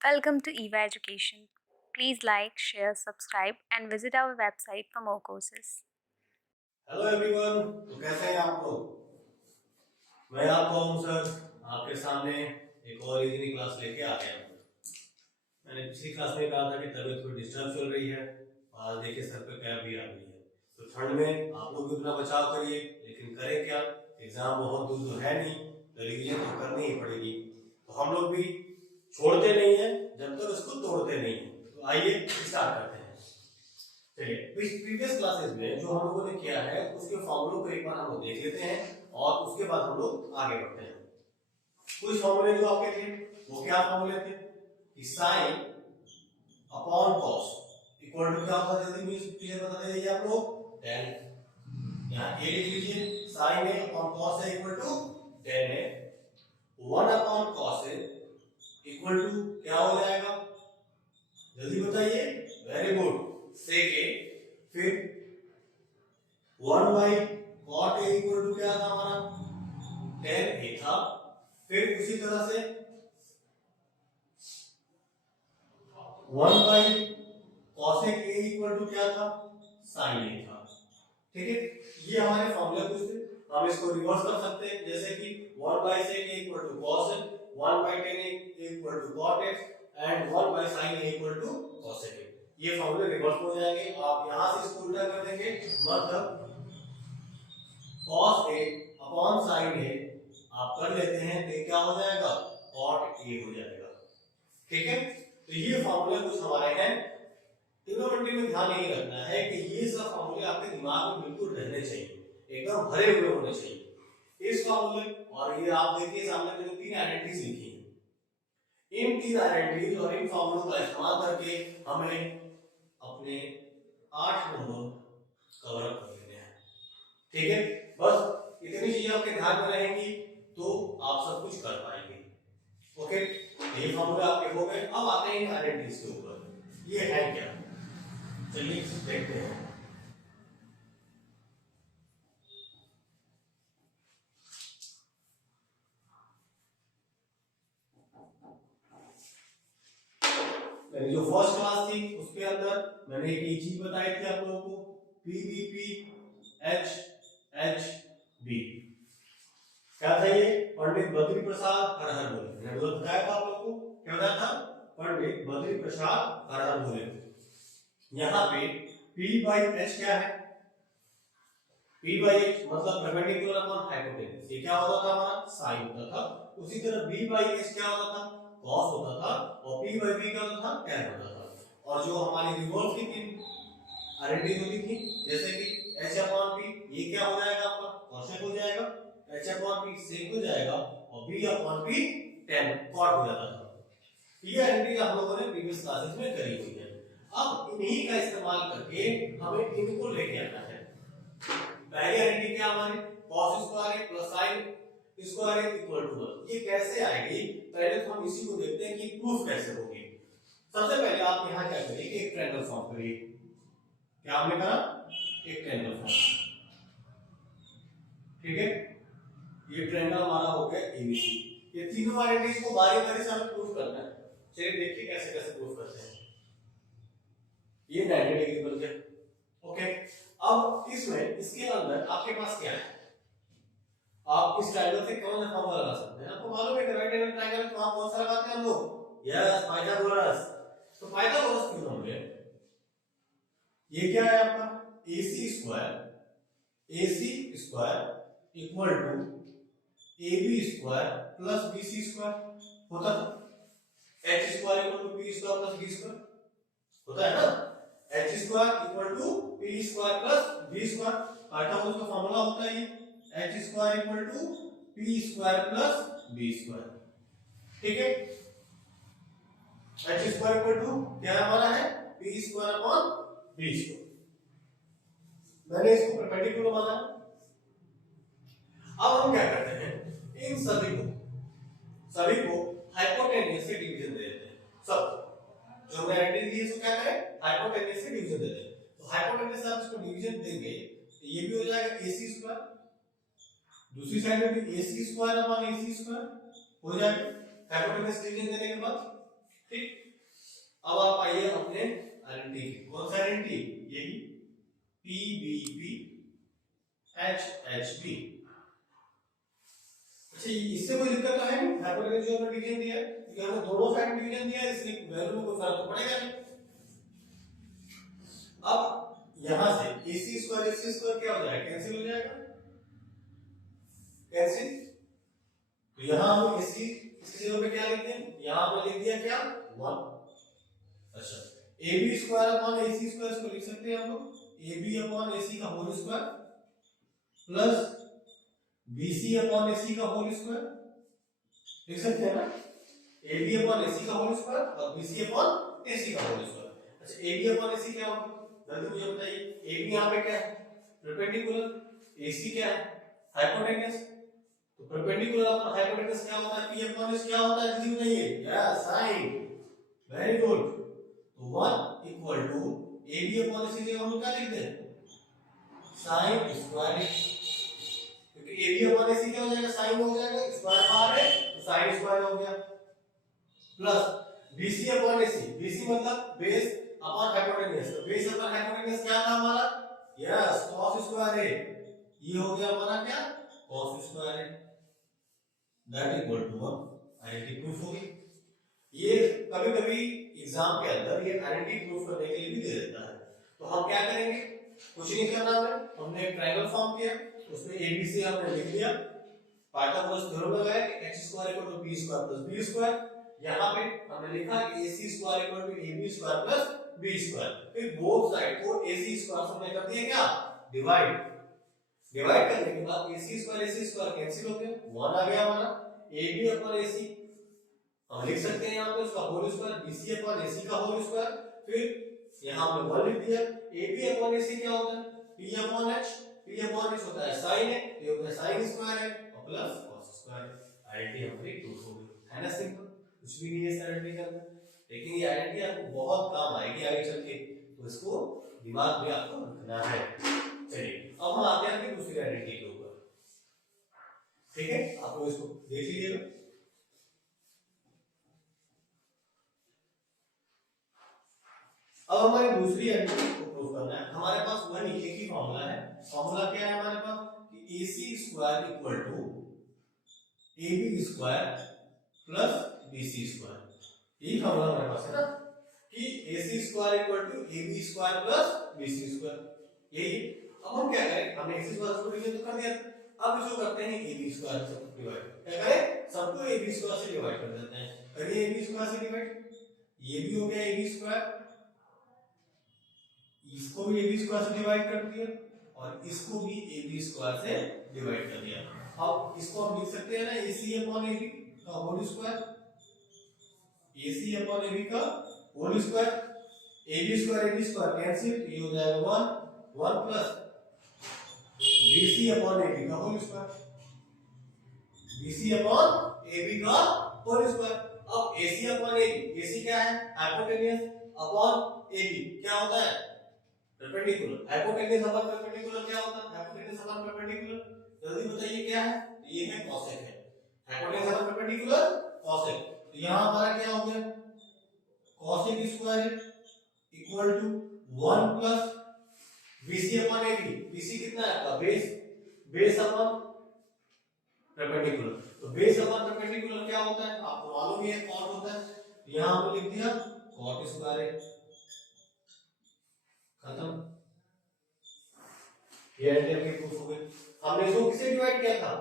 Welcome to EVA Education. Please like, share, subscribe, and visit our website for more courses. Hello everyone. तो कैसे हैं आप लोग? मैं आपका हूं सर, आपके सामने एक और इजनी क्लास लेके आ गया हूं। मैंने पिछली क्लास में कहा था कि तबीयत थोड़ी डिस्टर्ब चल रही है। आज देखिए सर पे कैब भी आ गई है। तो ठंड में आप लोग भी उतना बचाव करिए, लेकिन करें क्या, एग्जाम बहुत दूर तो है नहीं, तो रिविजन तो करनी ही पड़ेगी। तो हम लोग भी छोड़ते नहीं है जब तक उसको तोड़ते नहीं है। तो आइए स्टार्ट करते हैं। चलिए, प्रीवियस क्लासेस में जो हम लोगों ने किया है उसके फॉर्मूलों को एक बार हम लोग देख लेते हैं और उसके बाद हम लोग आगे बढ़ते हैं। कुछ फॉर्मूले जो आपके थे वो क्या फॉर्मूले थे कि sine upon cos equal to क्या होता है, जल्दी मुझे बता दीजिए आप लोग। tan। यहाँ a लिख लीजिए, sine a upon cos a equal to tan a। 1 upon cos a equal to क्या हो जाएगा, जल्दी बताइए। Very good, sec a। फिर 1 by cot A equal to क्या था हमारा, tan a था। फिर उसी तरह से 1 by cosec A equal to क्या था, साइन ए था। ठीक है, ये हमारे फॉर्मूले कुछ थे। हम इसको रिवर्स कर सकते हैं, जैसे कि 1 by sec A equal to cos A, 1 by tan A equal to cot x and 1 by sine A equal to cosec A. ये फॉर्मूले रिवर्स हो जाएंगे। आप यहां से इसको उल्टा कर देंगे, मतलब cos a upon sin a आप कर लेते हैं तो क्या हो जाएगा, cot a हो जाएगा। ठीक है, तो ये फॉर्मूले कुछ हमारे हैं। ट्रिग्नोमेट्री में ध्यान नहीं रखना है कि ये सब फॉर्मूले आपके दिमाग में बिल्कुल रहने चाहिए, एकदम भरे हुए होने चाहिए इस फॉर्मूले। और ये आप देखिए सामने जो तीन आइडेंटिटीज लिखी हैं, इन तीन आइडेंटिटीज और इन फॉर्मूलों का इस्तेमाल करके हमें अपने 8 नंबर कवर अप कर लेने हैं। ठीक है, बस इतनी चीजें आपके ध्यान में रहेंगी तो आप सब कुछ कर पाएंगे। ओके, ये फॉर्मूला आपके हो गए। अब आते हैं आइडेंटिटीज के ऊपर, ये है क्या, चलिए देखते हैं। मेरी जो फर्स्ट क्लास थी उसके अंदर मैंने एक चीज बताई थी आप लोगों को, पीबीपी एच एच बी। क्या था ये, पंडित बद्री प्रसाद हर हर बोले। मैंने बताया था आप लोगों को, क्या बताया था, पंडित बद्री प्रसाद हर हर बोले। यहाँ पे P बाई एच क्या है, P बाई एच मतलब परपेंडिकुलर अपॉन हाइपोटेन्यूज, ये क्या होता था हमारा, साइन होता था। उसी तरह B बाई एच क्या होता था, कॉस होता था। और P बाई B क्या होता था, टैन होता था। और जो हमारी रिवॉल्व की थी आइडेंटिटी होती थी, जैसे कि H अपॉन P ये क्या हो जाएगा आपका, कॉसेक हो जाएगा। H अपॉन P सेक हो जाएगा और B upon P tan cot हो जाता था। ये आइडेंटिटी हम लोगों ने प्रीवियस क्लासेस में करी हुई है। अब इन्हीं का इस्तेमाल करके हमें इनको लेके आना है। पहली आइडेंटिटी क्या हमारी, cos square a plus sin square a equal to 1। ये कैसे आएगी, पहले तो हम इसी को देखते हैं कि प्रूफ कैसे होगी। सबसे पहले आप यहां क्या करिए कि एक ट्रायंगल फॉर्म करिए। क्या हमने करा, एक ट्रायंगल फॉर्म। ठीक है, ये ट्रायंगल हमारा हो गया एबीसी। ये तीनों आइडेंटिटीज को बारी बारी से हमें प्रूफ करना है। चलिए देखिए कैसे कैसे प्रूफ करते हैं। ये 90 डिग्री बन गया। ओके, अब इसमें इसके अंदर आपके पास क्या है, आप इस ट्रायंगल से कौन सा फॉर्मूला लगा सकते हैं, आपको मालूम है कि राइट एंगल ट्रायंगल तो आप कौन सा लगाते हैं हम लोग, यस पाइथागोरस। तो पाइथागोरस क्यों होंगे, ये क्या है आपका, AC square equal to AB square plus BC square होता था। H square equal to P square plus B square होता है ना। H square equal to P square plus B square, Pythagoras का फार्मूला होता है ये, H square equal to P square plus B square. ठीक है, H स्क्वायर इक्वल टू क्या हमारा है, P square upon B square. मैंने इसको परपेंडिकुलर माना। अब हम क्या करते हैं, इन सभी को हाइपोटेन्यूज से डिवीजन दे देते हैं। सब जो हमने आइडेंटिटी दी है उसको क्या करें, हाइपोटेन्यूज से डिवीजन दे देते हैं। तो हाइपोटेन्यूज से आप इसको डिवीजन देंगे तो ये भी हो जाएगा AC स्क्वायर, दूसरी साइड में भी AC square upon AC square हो जाएगा हाइपोटेन्यूज डिवीजन देने के बाद। ठीक, अब आप आइए अपने आइडेंटिटी, कौन सा आइडेंटिटी, यही PBP HHB। अच्छा, इससे कोई दिक्कत तो है नहीं, हाइपोटेन्यूज जो हमने डिवीजन दिया है, क्योंकि हमने दोनों साइड डिवीजन दिया है, इसलिए वैल्यू में कोई फर्क तो पड़ेगा नहीं। अब यहां से AC स्क्वायर क्या हो जाएगा, कैंसिल हो जाएगा, कैंसिल। तो यहां हम AC इसकी जगह पे क्या लिख दें, यहां हमने लिख दिया क्या 1। अच्छा, AB square upon AC square इसको लिख सकते हैं हम लोग, AB अपॉन AC का whole square plus BC upon AC का होल स्क्वायर, लिख सकते हैं ना, AB अपॉन AC का होल स्क्वायर और BC अपॉन AC का होल स्क्वायर। अच्छा, AB अपॉन AC क्या होगा, जल्दी मुझे बताइए। AB यहाँ पे क्या है, परपेंडिकुलर, AC क्या है, हाइपोटेन्यूज। तो परपेंडिकुलर अपॉन हाइपोटेन्यूज क्या होता है, P अपॉन S क्या होता है, जल्दी बताइए। Yes, sine, very good. तो 1 equal to AB upon AC जगह हम लोग क्या लिख दें, साइन स्क्वायर, क्योंकि AB अपॉन AC क्या हो जाएगा, साइन हो जाएगा, स्क्वायर बाहर है तो साइन स्क्वायर हो गया, plus BC upon AC, BC मतलब बेस अपॉन हाइपोटेन्यूज, तो बेस अपॉन हाइपोटेन्यूज क्या था हमारा, यस cos स्क्वायर है, ये हो गया हमारा क्या, cos स्क्वायर है, that equal to 1, identity proof हो गई। ये कभी कभी एग्जाम के अंदर ये आइडेंटिटी प्रूफ करने के लिए भी दे देता है, तो हम क्या करेंगे, कुछ नहीं करना हमें, हमने एक ट्रायंगल फॉर्म किया, उसमें ABC हमने लिख दिया, पाइथागोरस थ्योरम लगाया कि h square equal to b square plus b square, यहां पे हमने लिखा कि AC square equal to AB square plus b square, फिर बोथ साइड को AC स्क्वायर से हमने कर दिया क्या, डिवाइड, डिवाइड करने के बाद AC स्क्वायर कैंसिल हो गया, 1 आ गया हमारा, AB अपॉन AC हम लिख सकते हैं यहाँ पे उसका whole square, BC upon AC का होल स्क्वायर, फिर यहाँ हमने 1 लिख दिया, AB अपॉन AC क्या होता है, P upon H, P upon H होता है साइन है, ये होता है साइन स्क्वायर है और प्लस cos स्क्वायर, आइडेंटिटी हमारी प्रूफ हो गई, है ना, सिंपल, कुछ भी नहीं है इस आइडेंटिटी के अंदर, लेकिन ये आइडेंटिटी आपको बहुत काम आएगी आगे चल के, तो इसको दिमाग में आपको रखना है। चलिए अब हम आते हैं अपनी दूसरी आइडेंटिटी के ऊपर, ठीक है, आप लोग इसको देख लीजिएगा। अब हमारी दूसरी आइडेंटिटी को प्रूव करना है, हमारे पास वही एक ही फॉर्मूला है, फॉर्मूला क्या है हमारे पास कि AC square equal to AB square plus BC square, यही फॉर्मूला हमारे पास है ना, कि AC square equal to AB square plus BC square, यही। अब हम क्या करें, हमने AC स्क्वायर को डिवाइड तो कर दिया, अब इसको करते हैं AB स्क्वायर से डिवाइड, क्या करें, सबको AB स्क्वायर से डिवाइड कर देते हैं, करिए AB स्क्वायर से डिवाइड, ये भी हो गया AB स्क्वायर, इसको भी AB स्क्वायर से डिवाइड कर दिया और इसको भी AB स्क्वायर से डिवाइड कर दिया। अब इसको हम लिख सकते हैं ना AC अपॉन AB का whole square, AC upon AB का whole square, AB square cancel, ये हो जाएगा 1 प्लस BC अपॉन AB का whole square, BC upon AB का होल स्क्वायर। अब AC अपॉन AB, AC क्या है, हाइपोटेन्यूज, अपॉन AB क्या होता है, परपेंडिकुलर, हाइपोटेन्यूज अपॉन परपेंडिकुलर क्या होता है, हाइपोटेन्यूज अपॉन परपेंडिकुलर, जल्दी बताइए क्या है, ये है कोसेक है, हाइपोटेन्यूज अपॉन परपेंडिकुलर कोसेक, तो यहां हमारा क्या हो गया, cosec square equal to 1 plus BC upon AB, BC कितना है आपका बेस, बेस अपॉन परपेंडिकुलर, तो बेस अपॉन परपेंडिकुलर क्या होता है, आपको मालूम ही है कॉट होता है, तो यहां हमने लिख दिया कॉट स्क्वायर, खत्म, ये आइडेंटिटी प्रूफ हो गई। हमने इसको किससे डिवाइड किया था,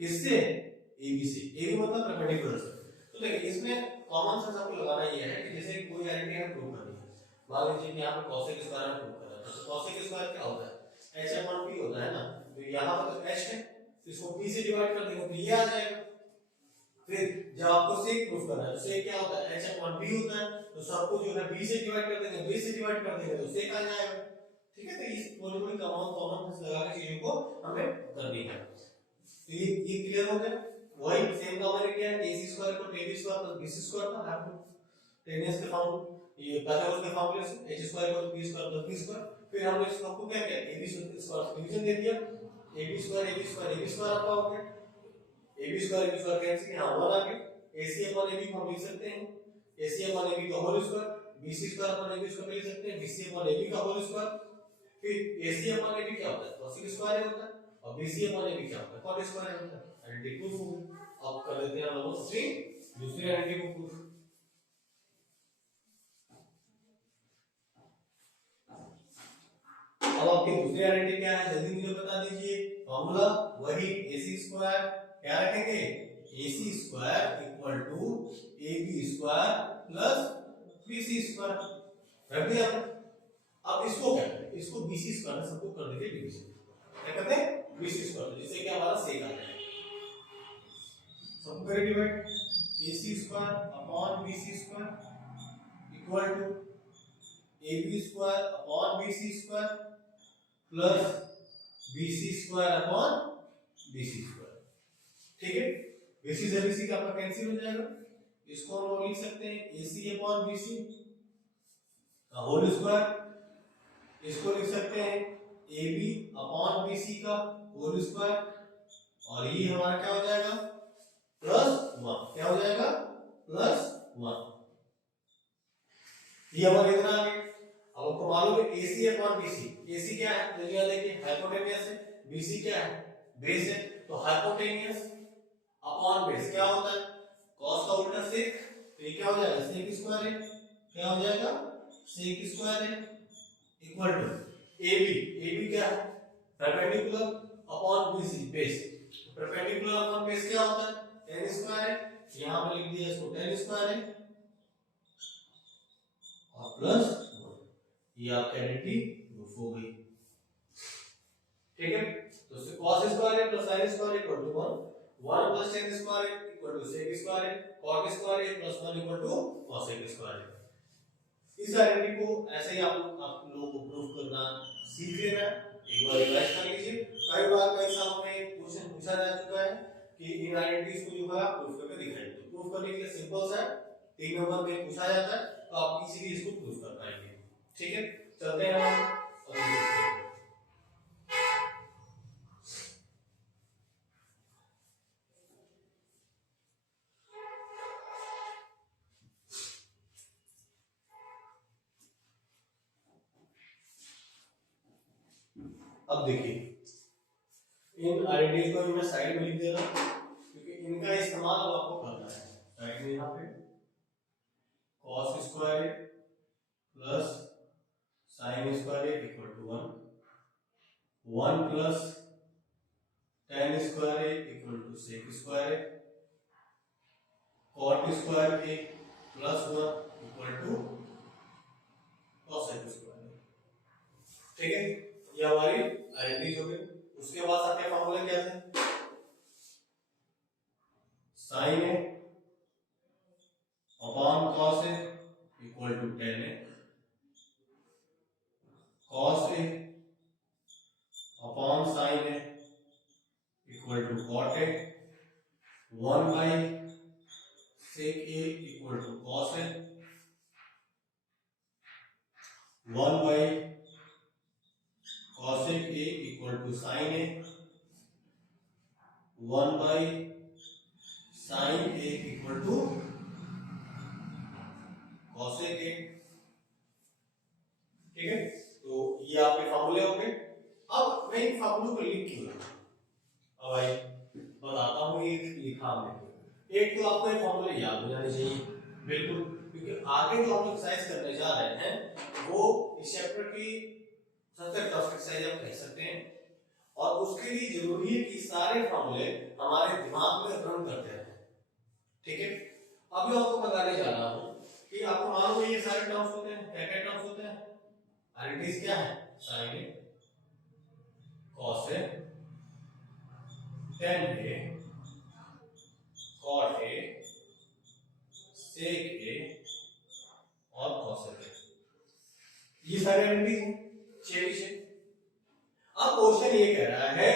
किससे, AB से, AB मतलब परपेंडिकुलर से। तो देखिए इसमें कॉमन सेंस आपको लगाना ये है कि जैसे कोई आइडेंटिटी है प्रूव करनी है, मान लीजिए कि यहाँ पे कोसेक स्क्वायर में प्रूव करना है, तो कोसेक स्क्वायर क्या होता है, h अपॉन p होता है ना, तो यहाँ पर तो h है, तो इसको p से डिवाइड कर देंगे तो ये आ जाएगा, फिर जब आपको सेक प्रूफ करना है तो सेक क्या होता है, h अपॉन p होता है, तो सबको जो है b से डिवाइड कर देंगे, b से डिवाइड कर देंगे तो सेक आ जाएगा, ठीक है, तो इस थोड़ी थोड़ी कॉमन सेंस लगा के चीजों को हमें करनी है, तो ये क्लियर हो गया। वही सेम का मैंने किया है, AC स्क्वायर को AB square plus BC square था, आपको टेनियस के फॉर्म, ये पाइथागोरस के फॉर्मूले से H स्क्वायर को B square plus B square, फिर हमने इसको आपको क्या किया, AB स्क्वायर डिवीजन दे दिया, AB स्क्वायर आपका हो गया, AB स्क्वायर कैंसिल, यहां 1 आ गया, AC अपॉन AB को हम लिख सकते हैं AC अपॉन AB का whole square, BC square upon AB square लिख सकते हैं BC अपॉन AB का होल स्क्वायर। फिर AC अपॉन AB क्या होता है, cosec स्क्वायर होता है, और BC अपॉन AB क्या होता है, cot स्क्वायर होता है। आइडेंटिटी प्रूफ हो गई। अब कर लेते हैं हम लोग अपनी दूसरी आइडेंटिटी को प्रूफ। अब आपकी दूसरी आइडेंटिटी क्या है, जल्दी मुझे बता दीजिए। फॉर्मूला वही AC स्क्वायर, क्या रखेंगे, AC square equal to AB square plus BC square रख दिया। अब इसको क्या करें, इसको BC स्क्वायर में सबको कर दीजिए डिवीजन। क्या करते हैं, BC स्क्वायर, जिससे कि हमारा सेक आ जाए। सबको करें divide, AC square upon BC square equal to AB square upon BC square plus BC square upon BC square. ठीक है, BC से BC का आपका कैंसिल हो जाएगा। इसको हम लोग लिख सकते हैं AC अपॉन BC का होल स्क्वायर, इसको लिख सकते हैं AB अपॉन BC का होल स्क्वायर, और ये हमारा क्या हो जाएगा, प्लस 1। क्या हो जाएगा, प्लस 1। ये हमारे इतना आ गया। अब आपको मालूम है AC अपॉन BC, AC क्या है, जल्दी देखिए, हाइपोटेनियस है, BC क्या है, बेस है। तो हाइपोटेनियस अपॉन बेस क्या होता है, cos का उल्टा sec, तो ये क्या हो जाएगा, sec स्क्वायर है। क्या हो जाएगा, sec स्क्वायर है इक्वल टू AB क्या है, perpendicular upon BC base. Perpendicular upon base क्या होता है, tan स्क्वायर है, यहां पे लिख दिया इसको tan स्क्वायर है, और प्लस 1। ये आपकी आइडेंटिटी प्रूफ हो गई। ठीक है, तो cos स्क्वायर है plus sin square equal to 1, 1 plus tan square equal to sec square है, cot स्क्वायर है plus 1 equal to cosec square है। इस आइडेंटिटी को ऐसे ही आप लोगों को प्रूफ करना सीख लेना, एक बार रिवाइज कर लीजिए। कई बार कई सालों में क्वेश्चन पूछा जा चुका है कि इन आइडेंटिटीज को जो है आप प्रूफ करके दिखाइए। तो प्रूफ करने के लिए सिंपल सा 3 नंबर में पूछा जाता है, तो आप इजीली इसको प्रूफ कर पाएंगे। ठीक है, चलते हैं हम अगले क्वेश्चन। अब देखिए, इन आइडेंटिटीज को मैं साइड में लिख दे रहा हूं, क्योंकि इनका इस्तेमाल अब आपको करना है। साइड में यहां पे cos square plus sin square equal to 1, 1 plus tan square equal to sec square, cot square plus 1 equal to cosec square. ठीक है, ये हमारी आइडेंटिटीज हो गई। उसके बाद आपके फॉर्मूले क्या थे, sin upon cos equal to tan, cos upon sin equal to cot, 1 by sec equal to cos, 1 by cosec equal to sin, 1 by sin equal to cosec। ठीक है, तो ये आपके फॉर्मूले हो गए। अब मैं इन फॉर्मूलों को लिख क्यों रहा हूं, अब भाई बताता हूं ये लिखा हमने। एक तो आपको ये फॉर्मूले याद हो जाने चाहिए बिल्कुल, क्योंकि आगे जो हम एक्सरसाइज करने जा रहे हैं वो इस चैप्टर की सबसे टफ एक्सरसाइज आप कह सकते हैं, और उसके लिए जरूरी है कि सारे फॉर्मूले हमारे दिमाग में रन करते रहें। ठीक है, अभी आपको बताने जा रहा हूं कि आपको मालूम है ये सारे टर्म्स होते हैं, क्या क्या टर्म्स होते हैं, आइडेंटिटीज क्या है, sin cos tan cot sec और cosec, ये सारे आइडेंटिटीज हैं, 6 विषय। अब क्वेश्चन ये कह रहा है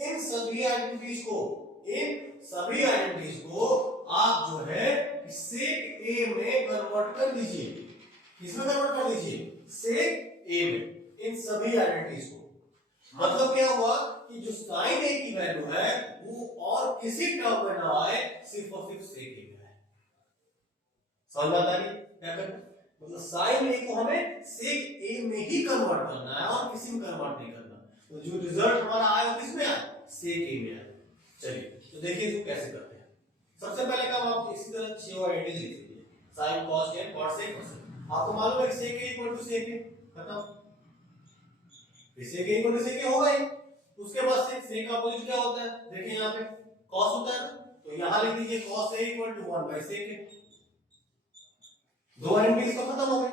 इन सभी आइडेंटिटीज को आप जो है sec a में कन्वर्ट कर दीजिए। किसमें कन्वर्ट कर दीजिए, sec a में, इन सभी आइडेंटिटीज को। मतलब क्या हुआ कि जो sin a की वैल्यू है वो और किसी टर्म में ना आए, सिर्फ और सिर्फ sec a में आए। समझ में आता है क्या करना, मतलब साइन ए को हमें सेक ए में ही कन्वर्ट करना है और किसी में कन्वर्ट नहीं करना। तो जो रिजल्ट हमारा आया वो किसमें आया, सेक ए में आया। चलिए तो देखिए इसको कैसे करते हैं। सबसे पहले काम आप इसी तरह 6 और 8 लिख लीजिए, sin cos tan cos sec cos sec। आपको मालूम है कि sec a equal to sec a, खत्म। sec a equal to sec a होगा ही। उसके बाद sec का अपोजिट क्या होता है, देखिए यहाँ पे cos होता है ना, तो यहाँ लिख दीजिए cos a equal to 1 by sec a। दो आइडेंटिटीज तो खत्म हो गई।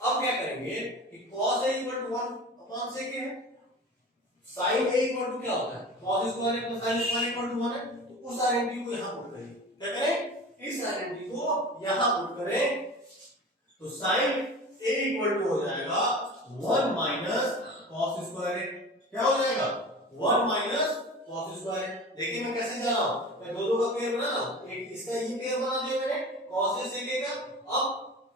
अब क्या करेंगे कि cos a equal to 1 upon sec a है, sin a इक्वल टू क्या होता है, cos square plus sin square equal to 1 है, तो उस आइडेंटिटी को यहाँ पुट करिए। क्या करें, इस आइडेंटिटी को यहाँ पुट करें, तो sin a इक्वल टू हो जाएगा 1 माइनस cos स्क्वायर a। क्या हो जाएगा, 1 माइनस cos स्क्वायर a। देखिए मैं कैसे जा रहा हूँ, मैं दो का पेयर बना रहा हूँ, एक इसका ये पेयर बना दिया मैंने cos a sec a का, अब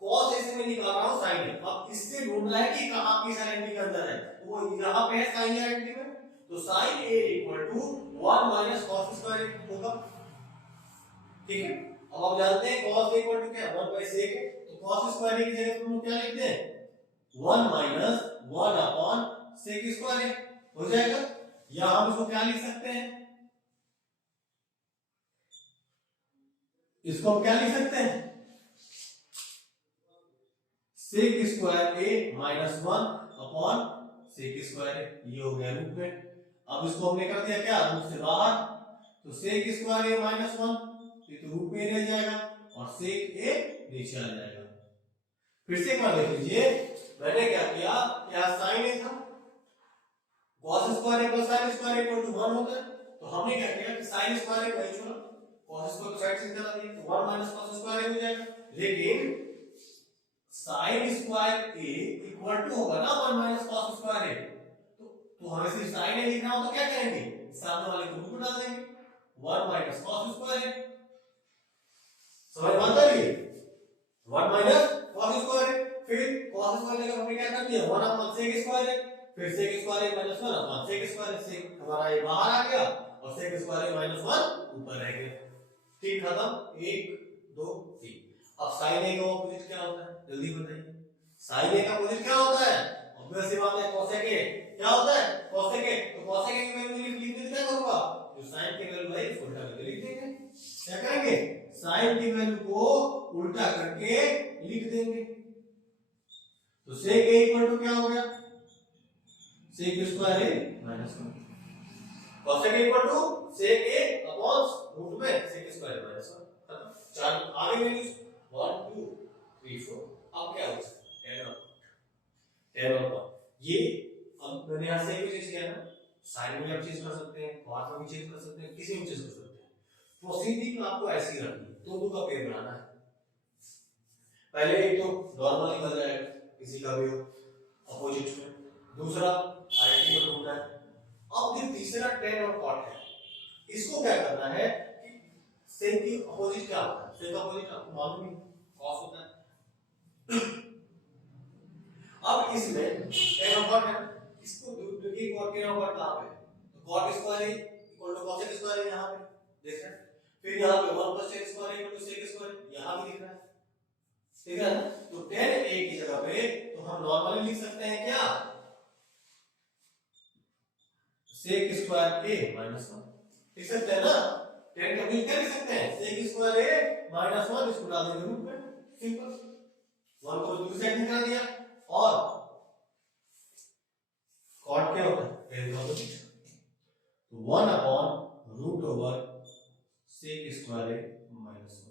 cos a से मैं निकाल रहा हूँ sin a। अब इससे ढूंढना है कि कहाँ किस आइडेंटिटी के अंदर है, वो यहाँ पे है sin a आइडेंटिटी में, तो sin a equal to 1 minus cos square a होगा। ठीक है, अब आप जानते हैं cos a इक्वल टू क्या है, 1 बाय sec a, तो cos स्क्वायर a की जगह तुम लोग क्या लिखते हैं, 1 minus 1 upon sec square a हो जाएगा। या हम इसको क्या लिख सकते हैं, इसको हम क्या लिख सकते हैं, sec square a minus 1 upon sec square a, ये हो गया रूट में। अब इसको हमने कर दिया क्या, रूट से बाहर, तो sec स्क्वायर a माइनस 1 ये तो रूट में रह जाएगा और sec a नीचे आ जाएगा। फिर से एक बार देख लीजिए, मैंने क्या किया, यहाँ sin a था, cos square a plus sin square equal to 1 होता है, तो हमने क्या किया कि sin स्क्वायर a वही छोड़ा, cos स्क्वायर को साइड से निकाल दिया, तो 1 माइनस cos स्क्वायर a हो जाएगा। लेकिन sin square a equal to होगा ना 1 माइनस cos स्क्वायर a, तो हमें सिर्फ sin a लिखना हो तो क्या करेंगे, सामने वाले को रूट डाल देंगे, 1 माइनस cos स्क्वायर a। समझ में आता है, 1 माइनस cos स्क्वायर a, फिर cos स्क्वायर जगह हमने क्या कर दिया, 1 अपॉन sec स्क्वायर a, फिर sec square a minus 1 upon sec square a, sec हमारा ये बाहर आ गया और sec स्क्वायर a माइनस 1 ऊपर रह गया। ठीक, खत्म, 1 2 3। अब sin a का अपोजिट क्या होता है, जल्दी बताइए, sin a का अपोजिट क्या होता है, ऑब्वियस सी बात है cosec a। क्या होता है cosec a, तो cosec a की वैल्यू लिखने क्या करूंगा, जो sin की वैल्यू है उल्टा करके लिख देंगे। क्या करेंगे, sin की वैल्यू को उल्टा करके लिख देंगे, तो sec a इक्वल टू क्या हो गया, sec square a minus 1, cosec a equal to sec a upon root में sec स्क्वायर a माइनस 1। खत्म, चार आगे वैल्यूज 1 2 3 4। अब क्या होगा, 10 और 1, ये अब मैंने यहां से भी चेंज किया ना, साइन में आप चेंज कर सकते हैं, कॉस में भी चेंज कर सकते हैं, किसी में चेंज कर सकते हैं। प्रोसीडिंग आपको ऐसी रखनी है, दो का पेयर बनाना है। पहले एक तो नॉर्मल निकल जाएगा किसी का भी हो अपोजिट में, दूसरा आइडेंटिटी को ढूंढना है। अब ये तीसरा tan और cot है, इसको क्या करना है कि सेक की अपोजिट क्या होता है, सेक का अपोजिट आपको मालूम है cos होता है। अब इसमें tan और cot है, इसको देखिए cot tan और cot कहां पे, तो cot square equal to cosec square यहां पे देख रहे हैं, फिर यहां पे 1 plus tan square equal to sec square यहां भी दिख रहा है, ठीक है ना। तो tan a की जगह पे तो हम नॉर्मली लिख सकते हैं क्या, sec स्क्वायर a माइनस 1 लिख सकते हैं ना, tan का वैल्यू क्या लिख सकते हैं, sec स्क्वायर a माइनस 1, इसको डाल देंगे रूट में, सिंपल, 1 को दूसरी साइड निकाल दिया, और cot क्या होता है, tan का अपोजिट, तो 1 upon root over sec square a minus 1।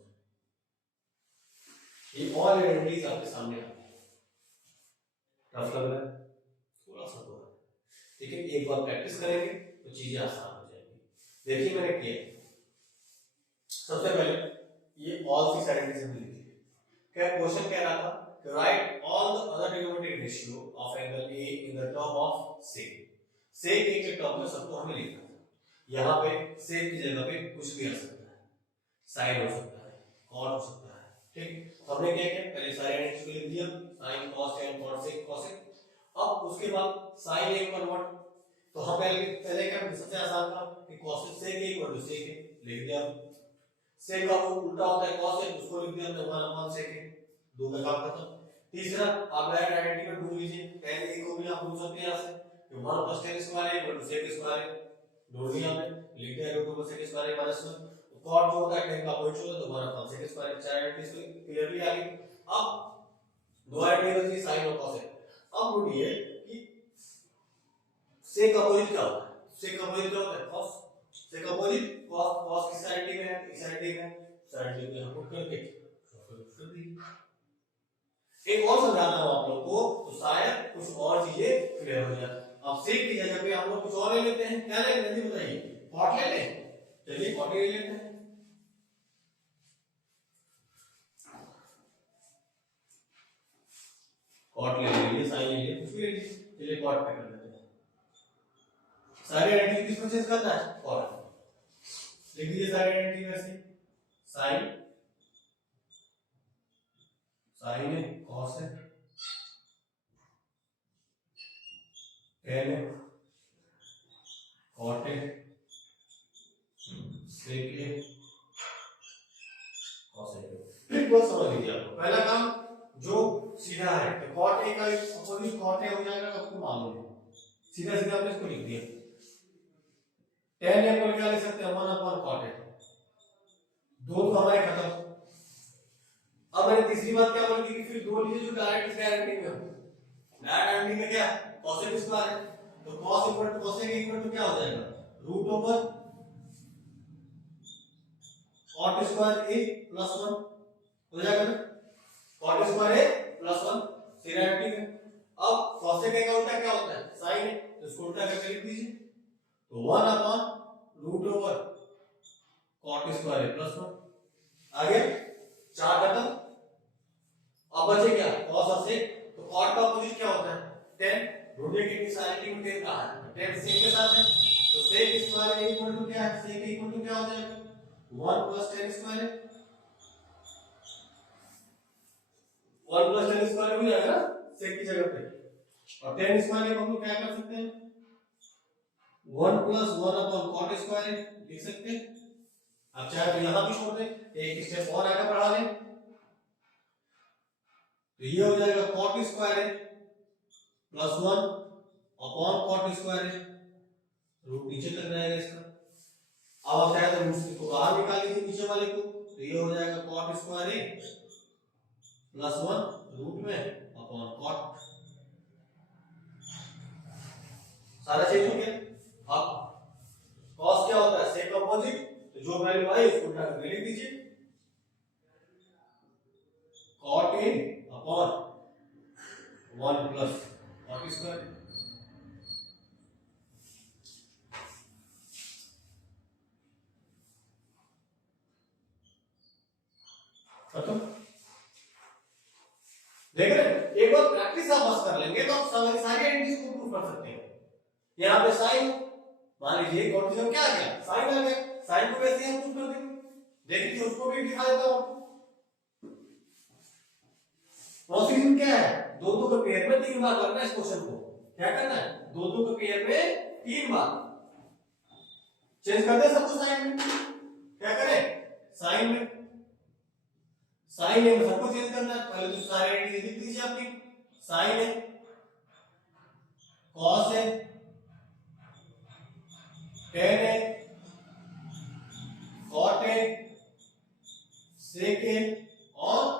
ये ऑल आइडेंटिटीज आपके सामने आ गई, टफ लग रहा है थोड़ा सा तो, लेकिन एक बार प्रैक्टिस करेंगे तो चीजें आसान हो जाएंगी। देखिए मैंने किया, सबसे पहले ये ऑल सिक्स आइडेंटिटीज हमने लिखी है। क्या क्वेश्चन कह रहा था कि right all the other trigonometric ratio of angle A in the term of sec. Sec A के टर्म में सबको हमें लिखना था, यहां पे सेक की जगह पे कुछ भी आ सकता है, साइन हो सकता है, कॉट हो सकता है, ठीक। हमने क्या किया, पहले सारे आइडेंटिटीज को लिख दिया, sin cos tan cot sec cosec। अब उसके बाद sin a कन्वर्ट, तो हम पहले क्या, सबसे आसान था कि cosec sec a equal to sec a लिख दिया, सेक का उल्टा होता है cos है, उसको लिख दिया हमने 1 अपॉन सेक, दो का काम खत्म। तीसरा आप डायरेक्ट आइडेंटिटी में ढूंढ लीजिए, tan a को भी आप ढूंढ सकते हैं यहाँ से, कि 1 प्लस tan स्क्वायर है इक्वल टू sec स्क्वायर है, ढूंढ लिया हमने, लिख दिया रूट ओवर sec स्क्वायर है माइनस 1। cot जो होता है tan का अपोजिट होता है, तो 1 अपॉन sec स्क्वायर, चार आइडेंटिटीज क्लियरली आ गई। अब दो आइडेंटिटी बची sin और cos है। अब ढूंढिए कि sec अपोजिट क्या होता है, sec अपोजिट क्या होता है cos, sec opposite cos, cos किस आइडेंटिटी में है, इस आइडेंटिटी में, इस आइडेंटिटी में हम पुट करके कर दी। एक और समझाता हूं आप लोग को, तो शायद कुछ और चीजें क्लियर हो जाए। अब सेक की जगह पे हम लोग कुछ और ले लेते हैं, क्या ले लेते हैं बताइए, कॉट ले लें, चलिए कॉट ले लेते हैं। कॉट ले लीजिए, साइन ले लीजिए, कुछ भी ले लीजिए, चलिए कॉट पे कर लेते हैं। सारी आइडेंटिटी किसको चेंज करना है, कॉट। लिख दीजिए सारी आइडेंटिटी वैसे, साइन, साइन है, कॉस है, टेन है, कॉट है, सेक है, कॉस है। ट्रिक बहुत समझ लीजिए आप। पहला काम जो सीधा है, तो कॉट ए का अपोजिट कॉट ए हो जाएगा, आपको मालूम है, सीधा सीधा आपने इसको लिख दिया। tan ए को क्या लिख सकते हैं, 1 अपॉन कॉट ए, दो तो हमारे खत्म। अब मैंने तीसरी बात क्या बोली थी कि फिर दो लीजिए जो डायरेक्ट गारंटी में हो, डायरेक्ट गारंटी में क्या cos स्क्वायर है, तो cos equal to cos equal to क्या हो जाएगा, root over cot square a plus 1 हो जाएगा ना, cot स्क्वायर a प्लस 1 सिरेटिक है। अब cos का उल्टा क्या होता है, sin है, तो इसको उल्टा करके लिख दीजिए, तो 1 upon root over cot square a plus 1 आ गया, चार खत्म। अब बचे क्या, cos और sec, तो cot का अपोजिट क्या होता है, tan, ढूंढिए कि किस आइडेंटिटी में tan कहां है, tan sec के साथ है, तो sec square a equal to क्या है, sec इक्वल टू क्या हो जाएगा, 1 प्लस tan स्क्वायर है, 1 प्लस tan स्क्वायर हो जाएगा ना sec की जगह पे, और tan स्क्वायर को हम लोग क्या कर सकते हैं, 1 प्लस 1 अपॉन cot स्क्वायर लिख सकते हैं। अब चाहे तो यहां भी छोड़ दें, एक स्टेप और आगे बढ़ा लें, तो ये हो जाएगा cot square plus 1 upon cot square, root नीचे तक रहेगा इसका। अब आप चाहे तो रूट को बाहर निकाल लीजिए नीचे वाले को, तो ये हो जाएगा cot स्क्वायर प्लस 1 रूट में अपॉन cot, सारा चेंज हो गया। अब cos क्या होता है, sec अपोजिट, तो जो वैल्यू आई उसको उल्टा करके लिख दीजिए, cot a upon 1 plus cot square. खत्म। देख रहे हैं, एक बार प्रैक्टिस आप बस कर लेंगे तो आप सारी आइडेंटिटीज को प्रूव कर सकते हैं। यहाँ पे साइन, मान लीजिए कॉन्टिज्म क्या आ गया, साइन आ गया, साइन को वैसे हम प्रूव कर देंगे। देखिए उसको भी दिखा देता हूं। प्रोसीजर क्या है, दो दो के पेयर में 3 बार करना है इस क्वेश्चन को। क्या करना है, दो दो के पेयर में 3 बार चेंज कर दे सब कुछ साइन में। क्या करें, साइन में, साइन में सबको चेंज करना है। पहले तो सारी आइडेंटिटी लिख दीजिए आपकी, साइन है, कॉस है, टेन है, कॉट है, सेक है और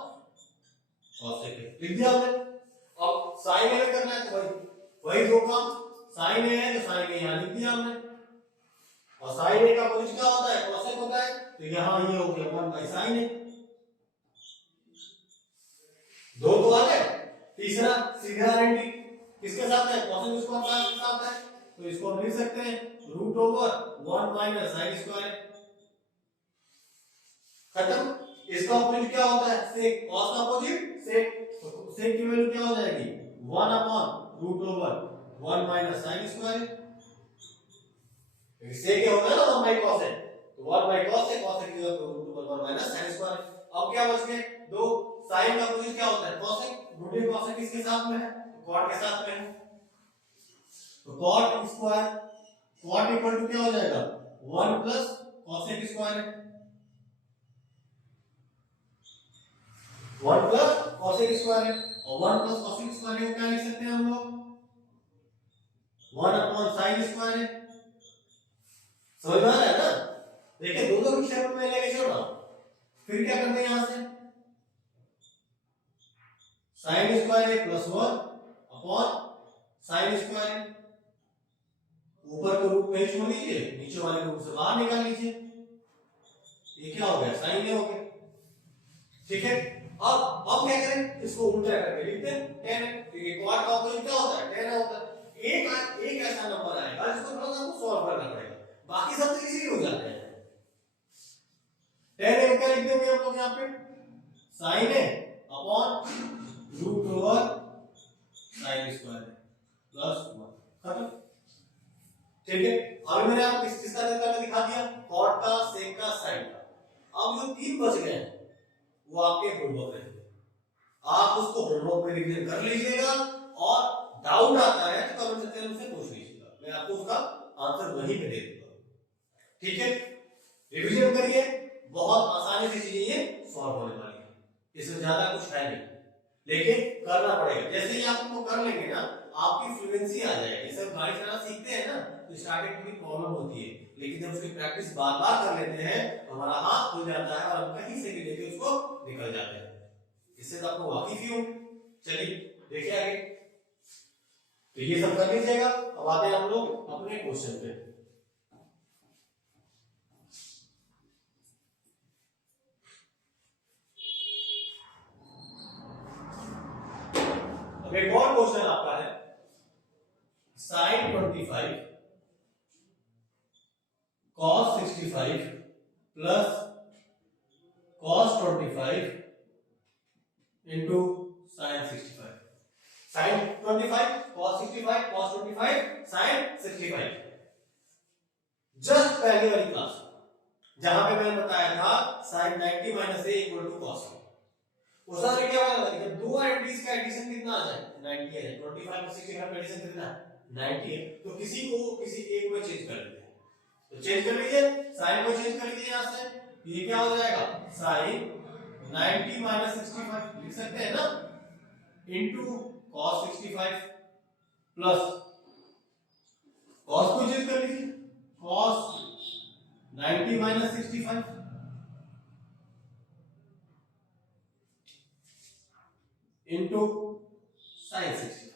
कॉसेक है, लिख दिया आपने। अब साइन में करना है तो वही दो काम, साइन है तो साइन यहां लिख दिया हमने, और साइन ए का अपोजिट क्या होता है, कॉसेक होता है, तो यहां ये हो गया 1 बाय साइन ए, दो तो आ गए। तीसरा सीधा आइडेंटिटी किसके साथ है, कॉसेक स्क्वायर के साथ है, तो इसको हम लिख सकते हैं root over 1 minus sine square. खत्म। इसका अपोजिट क्या होता है, सेक, कॉस का अपोजिट सेक, तो सेक की वैल्यू क्या हो जाएगी 1 upon root over 1 minus sine square. Sec क्या होता है ना 1 बाय कॉस है, तो 1 बाय कॉस है, कॉस की जगह पे root over 1 minus sine square. अब क्या बच गए दो, साइन का अपोजिट क्या होता है कॉसेक, रूट कॉसेक किसके साथ में है, कॉट के साथ में है, तो cot square, cot equal to क्या हो जाएगा 1 प्लस कॉसेक स्क्वायर है। 1 प्लस cosec स्क्वायर है, और 1 प्लस cosec स्क्वायर को क्या लिख सकते हैं हम लोग? 1 अपॉन sin स्क्वायर है। समझ में आ रहा है ना? देखिए दोनों की शेप में लेके चल रहा हूं। फिर क्या करते हैं यहां से? sin स्क्वायर है प्लस 1 अपॉन sin स्क्वायर है। ऊपर के रूप में छोड़ दीजिए, नीचे वाले रूप से बाहर निकाल लीजिए। ये क्या हो गया? साइन ए हो गया। ठीक है, अब क्या करें? इसको उल्टा करके लिख दें tan है। तो ये क्वाड का ऑपोजिट क्या होता है? tan होता है। एक ऐसा नंबर आएगा जिसको थोड़ा सा आपको सॉल्व करना पड़ेगा, बाकी सब तो इजीली हो जाते हैं। tan ए क्या लिख देंगे हम लोग यहाँ पे? sin A upon root over sin square plus 1। खत्म। ठीक है, अभी मैंने आपको किसका करके दिखा दिया? कॉट का, सेक का, साइन का। अब जो तीन बच गए हैं वो आपके होमवर्क रहेंगे, आप उसको होमवर्क में रिवीजन कर लीजिएगा, और डाउट आता है तो कमेंट सेक्शन में से पूछ लीजिएगा, मैं आपको उसका आंसर वहीं पे दे दूंगा। ठीक है, रिवीजन करिए, बहुत आसानी से चीजें ये सॉल्व होने वाली है, इसमें ज्यादा कुछ है नहीं, लेकिन करना पड़ेगा। जैसे ही आप उनको कर लेंगे ना, आपकी फ्लुएंसी आ जाएगी। जैसे हम गाड़ी चलाना सीखते हैं ना, तो स्टार्टिंग में प्रॉब्लम होती है, लेकिन जब उसकी प्रैक्टिस बार बार कर लेते हैं तो हमारा हाथ खुल जाता है और हम कहीं से भी लेके उसको निकल जाते हैं। इससे तो आपको वाकिफ ही हो। चलिए देखिए आगे, तो ये सब कर लीजिएगा। अब आते हैं हम लोग अपने क्वेश्चन पे। अब एक और क्वेश्चन आपका है, sin 25 cos 65 plus cos 25 into sin 65। sin 25 cos 65 cos 25 sin 65। Just पहले वाली क्लास जहां पे मैंने बताया था sin 90 minus a equal to cos। उसका क्या होगा? जब दो आइडेंटिटीज का एडिशन कितना आ जाए? 90 है। 25 और 65 का एडिशन कितना है? 90 है। तो किसी को किसी एक में चेंज कर लेते हैं, तो चेंज कर लीजिए, साइन को चेंज कर लीजिए यहां से, ये क्या हो जाएगा? sin 90 माइनस 65 लिख सकते हैं ना, इनटू cos 65 प्लस cos को चेंज कर लीजिए, cos 90 माइनस 65 इनटू sin 65।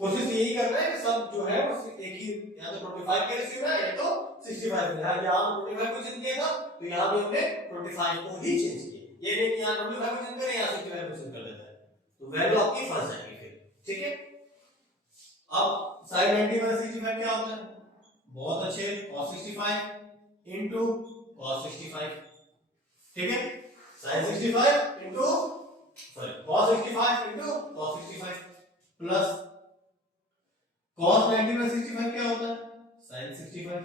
कोशिश यही कर रहे हैं कि सब जो है वो एक ही, या तो 25 के रेशियो में या तो 65 में। यहां 25 को चेंज किया था, तो यहां भी हमने 25 को ही चेंज किया। ये नहीं कि यहां 25 को चेंज करें, यहां 65 को चेंज कर देता है, तो वैल्यू आपकी फंस जाएगी फिर। ठीक है, अब sin 90 माइनस 65 क्या होता है? बहुत अच्छे, cos 65 इनटू cos 65। ठीक है, sin 65 into cos 65 into cos 65 plus cos 90 में 65 क्या होता है? sin 65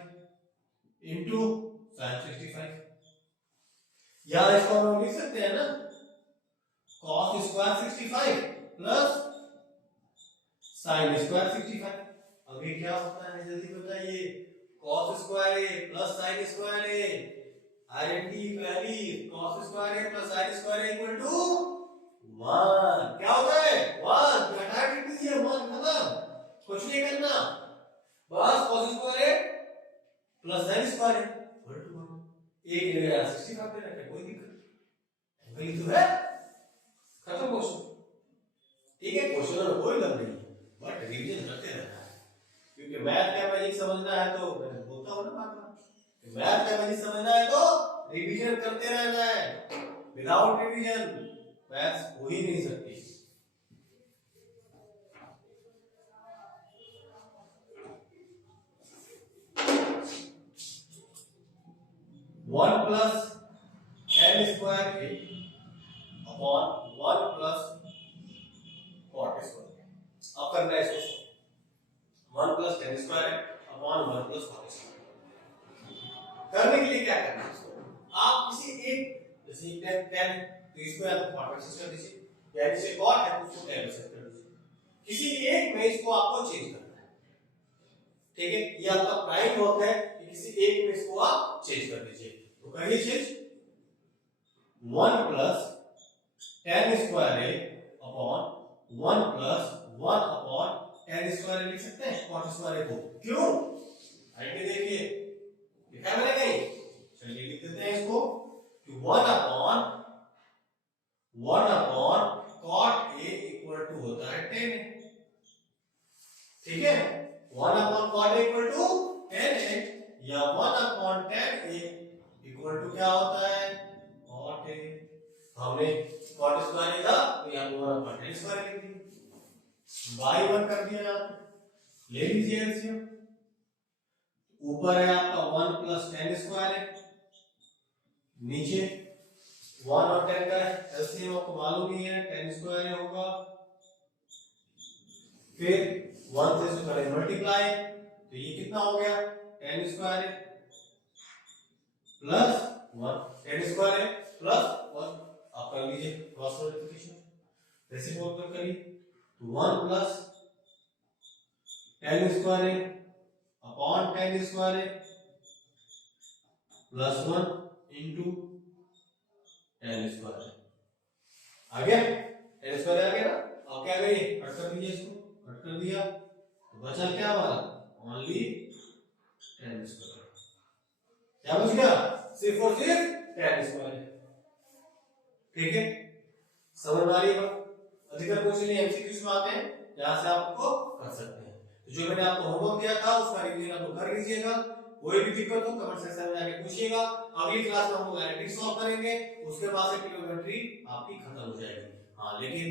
into sin 65। या इसको हम लिख सकते हैं ना, cos square 65 plus sin square 65। अभी क्या होता है जल्दी बताइए? cos square a plus sin square a, identity पहली, cos square a plus sin square a equal to 1। क्या होता है? 1। घटा दीजिए, 1 खत्म, कुछ नहीं करना, बस cos square a plus sin square a equal to 1। एक ले गया 65 पे रखे, कोई दिक्कत वही तो है, खत्म क्वेश्चन। ठीक है, क्वेश्चन में कोई लग नहीं, बट रिवीजन करते रहना है, क्योंकि मैथ का मैजिक समझना है तो मैं बोलता हूं ना बार बार, मैथ का मैजिक समझना है तो रिवीजन करते रहना है। विदाउट रिवीजन मैथ्स हो ही नहीं सकती। One plus tan square A upon 1 plus cot square. अब करना है इसको 1 plus tan square upon 1 plus cot square. करने के लिए क्या करना है इसको? आप किसी एक, जैसे टेन तो इसको या तो कॉट में शिफ्ट कर दीजिए, या जैसे कॉट है तो उसको टेन में शिफ्ट कर दीजिए, किसी एक में इसको आपको चेंज करना है। ठीक है, ये आपका प्राइम वर्क है कि किसी एक में इसको आप चेंज कर दीजिए, तो करिए change. 1 plus tan square A upon 1 plus 1 upon tan square A लिख सकते हैं cot स्क्वायर ए को। क्यों? आइए देखिए, लिखा है मैंने कहीं? चलिए लिख देते हैं इसको कि 1 upon cot a equal to होता है tan a। ठीक है, 1 upon cot a equal to tan a या 1 upon tan a equal to क्या होता है cot a। हमने cot स्क्वायर था तो यहां पर 1 अपॉन tan स्क्वायर लिख दिया, बाई 1 कर दिया यहां पे। ले लीजिए एलसीएम, ऊपर है आपका 1 प्लस tan स्क्वायर है, नीचे 1 और 10 का एलसीएम आपको मालूम ही है tan स्क्वायर होगा, फिर 1 से इसको करें मल्टीप्लाई तो ये कितना हो गया tan square plus 1 tan square plus 1। आप कर लीजिए क्रॉस मल्टीप्लिकेशन, रेसिप्रोकल करिए तो 1 plus tan square upon tan square plus 1 into tan square. आ गया tan स्क्वायर आ गया ना। अब क्या करिए, कट कर दीजिए, इसको कट कर दिया तो बचा क्या हमारा ओनली tan स्क्वायर। क्या बच गया? सिर्फ और सिर्फ tan स्क्वायर। ठीक है, समझ में आ रही है? अधिकतर क्वेश्चन एमसीक्यूज में आते हैं जहां से आप उसको कर सकते हैं। तो जो मैंने आपको होमवर्क दिया था उसका रिवीजन आप कर लीजिएगा। कोई भी दिक्कत हो कमेंट सेक्शन में जाके पूछिएगा। अगली क्लास में हम लोग एनालिटिक सॉल्व करेंगे, उसके बाद से ट्रिग्नोमेट्री आपकी खत्म हो जाएगी। हाँ, लेकिन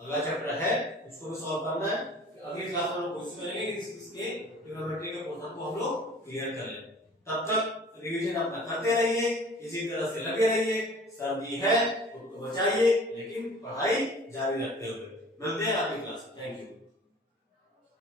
अगला चैप्टर है उसको भी सॉल्व करना है। अगली क्लास में हम लोग कोशिश करेंगे कि इसके ट्रिग्नोमेट्री के क्वेश्चन को हम लोग क्लियर कर लें। तब तक रिवीजन अपना करते रहिए, इसी तरह से लगे रहिए। सर्दी है तो बचाइए, लेकिन पढ़ाई जारी रखते हुए। मिलते हैं अगली क्लास में। Thank you.